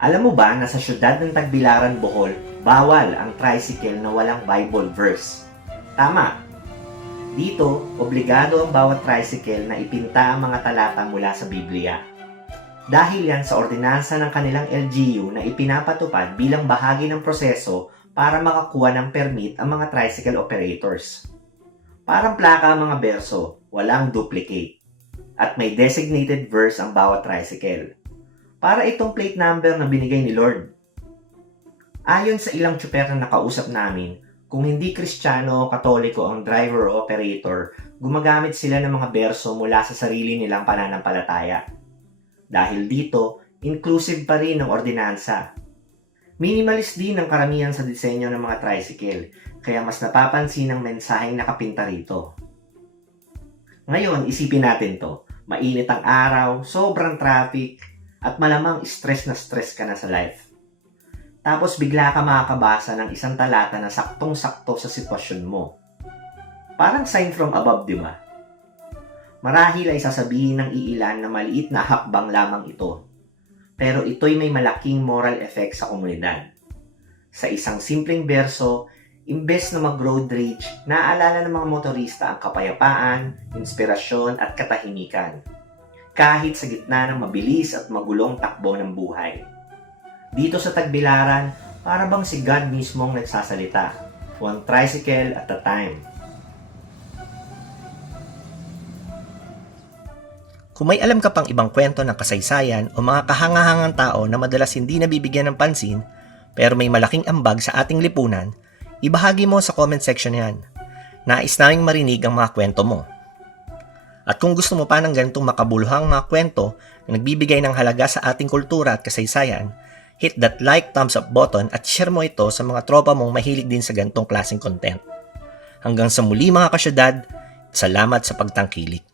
Alam mo ba na sa syudad ng Tagbilaran, Bohol, bawal ang tricycle na walang Bible verse? Tama. Dito, obligado ang bawat tricycle na ipinta ang mga talata mula sa Biblia. Dahil yan sa ordinansa ng kanilang LGU na ipinapatupad bilang bahagi ng proseso para makakuha ng permit ang mga tricycle operators. Parang plaka ang mga berso, walang duplicate. At may designated verse ang bawat tricycle para itong plate number na binigay ni Lord. Ayon sa ilang tsuper na nakausap namin, kung hindi kristyano o katoliko ang driver o operator, gumagamit sila ng mga berso mula sa sarili nilang pananampalataya. Dahil dito, inclusive pa rin ng ordinansa. Minimalist din ang karamihan sa disenyo ng mga tricycle, kaya mas napapansin ang mensaheng nakapinta rito. Ngayon, isipin natin to. Mainit ang araw, sobrang traffic, at malamang stress na stress ka na sa life. Tapos bigla ka makakabasa ng isang talata na saktong-sakto sa sitwasyon mo. Parang sign from above, di ba? Marahil ay sasabihin ng iilan na maliit na hakbang lamang ito. Pero ito'y may malaking moral effect sa komunidad. Sa isang simpleng berso, imbes na mag-road rage, naaalala ng mga motorista ang kapayapaan, inspirasyon at katahimikan kahit sa gitna ng mabilis at magulong takbo ng buhay. Dito sa Tagbilaran, para bang si God mismong nagsasalita, one tricycle at a time. Kung may alam ka pang ibang kwento ng kasaysayan o mga kahangahangang tao na madalas hindi nabibigyan ng pansin pero may malaking ambag sa ating lipunan, ibahagi mo sa comment section yan. Nais naming marinig ang mga kwento mo. At kung gusto mo pa ng ganitong makabuluhang mga kwento na nagbibigay ng halaga sa ating kultura at kasaysayan, hit that like, thumbs up button at share mo ito sa mga tropa mong mahilig din sa ganitong klaseng content. Hanggang sa muli mga kasyudad, salamat sa pagtangkilik.